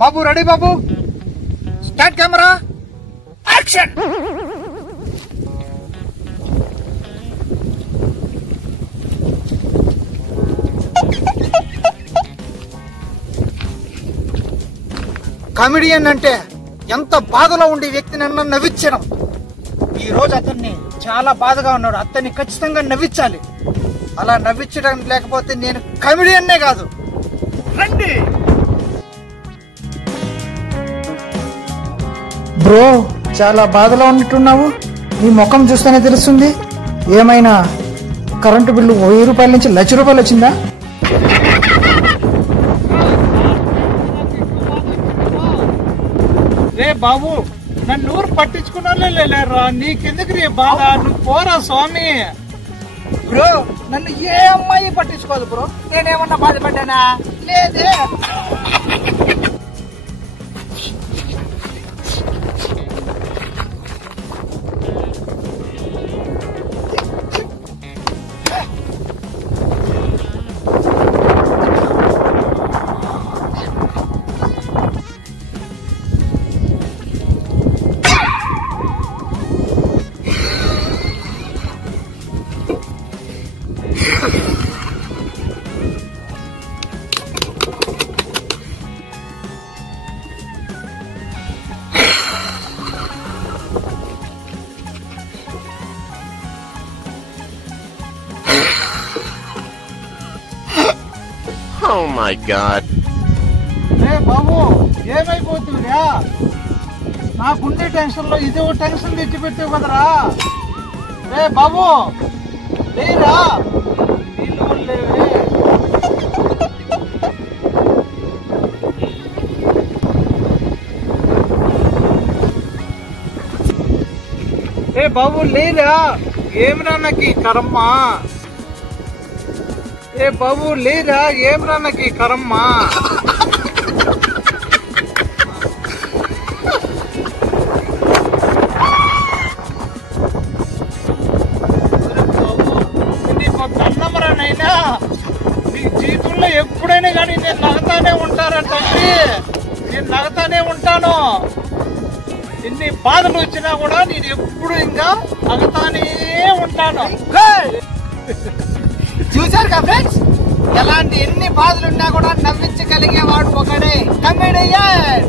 బాబు ready బాబు, start camera action. Comedian అంటే ఎంత బాధలో ఉండే వ్యక్తిని అన్న నవ్వించడం. ఈ రోజు అతన్ని చాలా బాధగా ఉన్నాడు, అతన్ని ఖచ్చితంగా నవ్వించాలి. అలా నవ్వించడం లేకపోతే నేను కామెడియన్నే కాదు. రండి బ్రో, చాలా బాధలో ఉన్నట్టున్నావు. నీ ముఖం చూస్తేనే తెలుస్తుంది. ఏమైనా కరెంటు బిల్లు 1000 రూపాయల నుంచి 1,00,000 రూపాయలు వచ్చిందా? రే బాబు, నన్ను ఊరు పట్టించుకున్నా లేరా, నీకెందుకు రే బాధ? నువ్వు పోరా స్వామి. బ్రో, నన్ను ఏ అమ్మాయి పట్టించుకోదు బ్రో. నేనేమన్నా బాధపడ్డానా? లేదే. Oh my God! రే బాబు, ఏమైపోతుందిరా? నాకుండే టెన్షన్ లో ఇది ఓ టెన్షన్ తెచ్చిపెట్టావు కదరా. రే బాబు, లేరా, నీళ్ళు లేవే. రే బాబు లేరా, ఏమిరా నాకు ఈ కర్మ. ఏ బాబు లేరా, ఏమిరా నాకు ఈ కర్మ. నీకు దండమరానైనా, నీ జీవితంలో ఎప్పుడైనా కానీ నేను నగతానే ఉంటారంటే నేను నగతానే ఉంటాను. ఎన్ని బాధలు వచ్చినా కూడా నేను ఎప్పుడు ఇంకా నగతానే ఉంటాను. చూసారుగా ఫ్రెండ్స్, ఎలాంటి ఎన్ని బాధలున్నా కూడా నవ్వించగలిగేవాడు ఒకడే కమెడియన్.